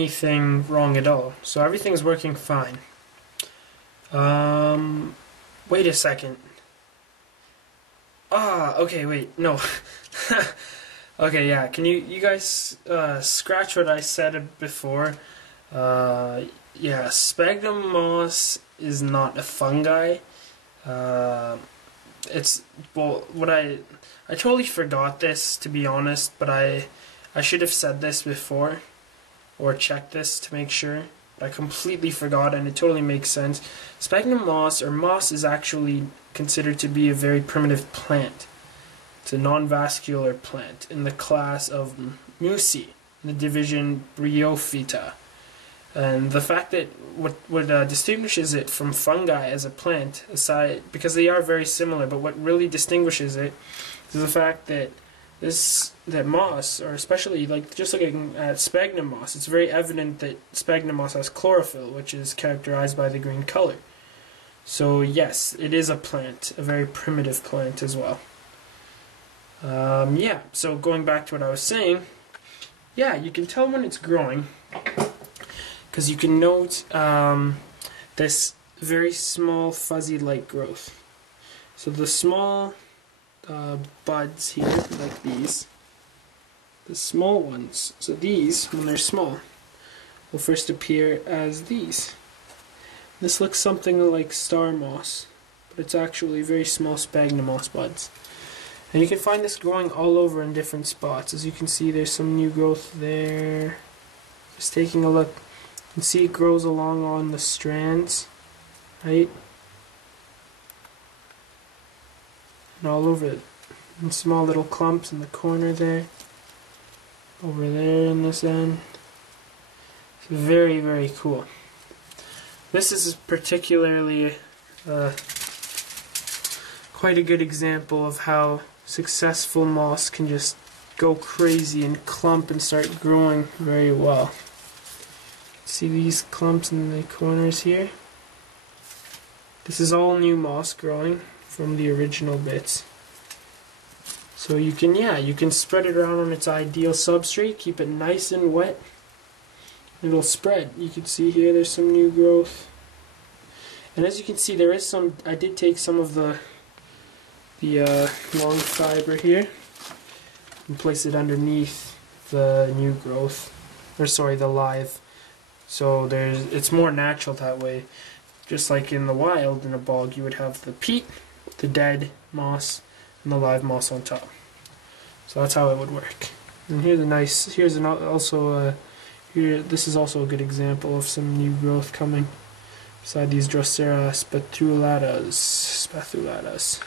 anything wrong at all. So everything's working fine. Wait a second. Okay, wait, no. Okay, yeah, can you guys scratch what I said before? Yeah, sphagnum moss is not a fungi. It's, well, I totally forgot this, to be honest, but I should have said this before, or checked this to make sure. I completely forgot, and it totally makes sense. Sphagnum moss, or moss, is actually considered to be a very primitive plant. It's a non-vascular plant in the class of Musae, in the division Bryophyta. And the fact that what distinguishes it from fungi as a plant, aside, because they are very similar, but what really distinguishes it is the fact that that moss, or especially like just looking at sphagnum moss, it's very evident that sphagnum moss has chlorophyll, which is characterized by the green color. So yes, it is a plant, a very primitive plant as well. Yeah, so going back to what I was saying, yeah, you can tell when it's growing, because you can note this very small fuzzy light growth. So the small buds here, like these, the small ones, so these, when they're small, will first appear as these. This looks something like star moss, but it's actually very small sphagnum moss buds. And you can find this growing all over in different spots. As you can see, there's some new growth there. Just taking a look, you can see it grows along on the strands, right? And all over it, in small little clumps in the corner there, over there in this end. It's very, very cool. This is particularly quite a good example of how successful moss can just go crazy and clump and start growing very well. See these clumps in the corners here? This is all new moss growing from the original bits. So you can, yeah, you can spread it around on its ideal substrate, keep it nice and wet. It'll spread. You can see here there's some new growth. And as you can see, there is some, I did take some of the long fiber here and place it underneath the new growth, or sorry, the live. So it's more natural that way. Just like in the wild, in a bog, you would have the peat, the dead moss, and the live moss on top. So that's how it would work. And here's a nice, here's an also here. This is also a good example of some new growth coming beside these Drosera spathulatas.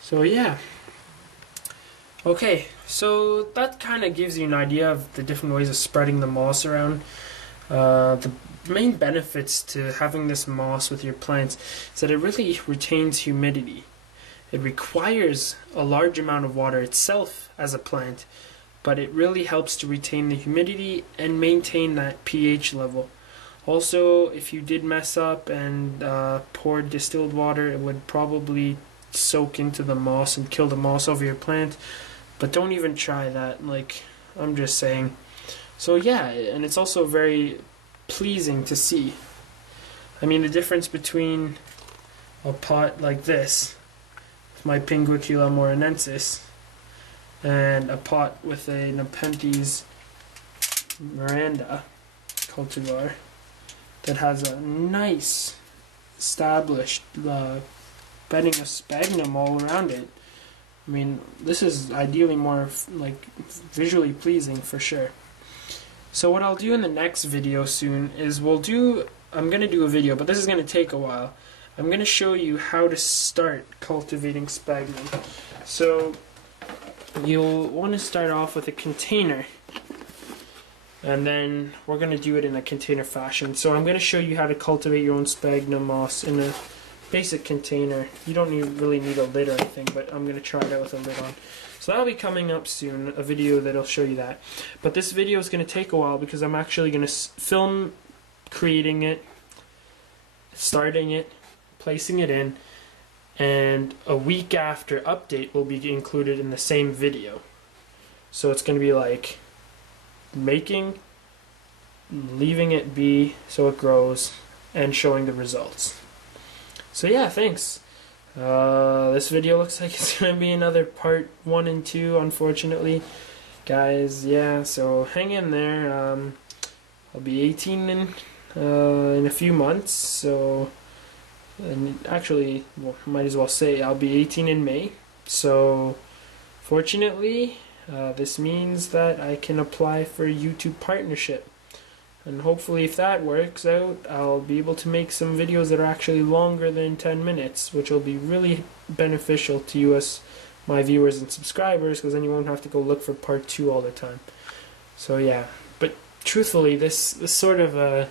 So yeah. Okay, so that kind of gives you an idea of the different ways of spreading the moss around. The main benefits to having this moss with your plants is that it really retains humidity. It requires a large amount of water itself as a plant, but it really helps to retain the humidity and maintain that pH level. Also, if you did mess up and poured distilled water, it would probably soak into the moss and kill the moss over your plant. But don't even try that, like, I'm just saying. So yeah, and it's also very pleasing to see. I mean, the difference between a pot like this, with my Pinguicula morinensis, and a pot with a Nepenthes Miranda cultivar that has a nice established bedding of sphagnum all around it. I mean, this is ideally more like visually pleasing for sure. So what I'll do in the next video soon is I'm going to do a video, but this is going to take a while. I'm going to show you how to start cultivating sphagnum. So you'll want to start off with a container, and then we're going to do it in a container fashion. So I'm going to show you how to cultivate your own sphagnum moss in a basic container. You don't really need a lid or anything, but I'm going to try it out with a lid on. So that'll be coming up soon, a video that'll show you that. But this video is going to take a while because I'm actually going to film creating it, starting it, placing it in, and a week after update will be included in the same video. So it's going to be like making, leaving it be so it grows, and showing the results. So yeah, thanks. This video looks like it's going to be another part 1 and 2, unfortunately. Guys, yeah, so hang in there. I'll be 18 in a few months, so... And actually, well, might as well say I'll be 18 in May. So, fortunately, this means that I can apply for a YouTube partnership. And hopefully, if that works out, I'll be able to make some videos that are actually longer than 10 minutes, which will be really beneficial to you as my viewers and subscribers, because then you won't have to go look for part 2 all the time. So yeah, but truthfully, this sort of a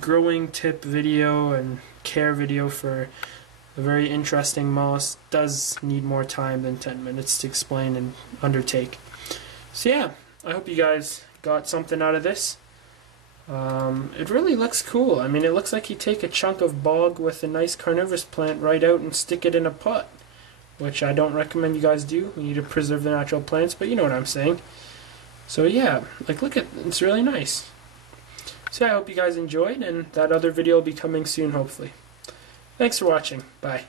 growing tip video and care video for a very interesting moss does need more time than 10 minutes to explain and undertake. So yeah, I hope you guys got something out of this. It really looks cool. I mean, it looks like you take a chunk of bog with a nice carnivorous plant right out and stick it in a pot, which I don't recommend you guys do. We need to preserve the natural plants, but you know what I'm saying. So yeah, like look at, it's really nice. So yeah, I hope you guys enjoyed, and that other video will be coming soon, hopefully. Thanks for watching. Bye.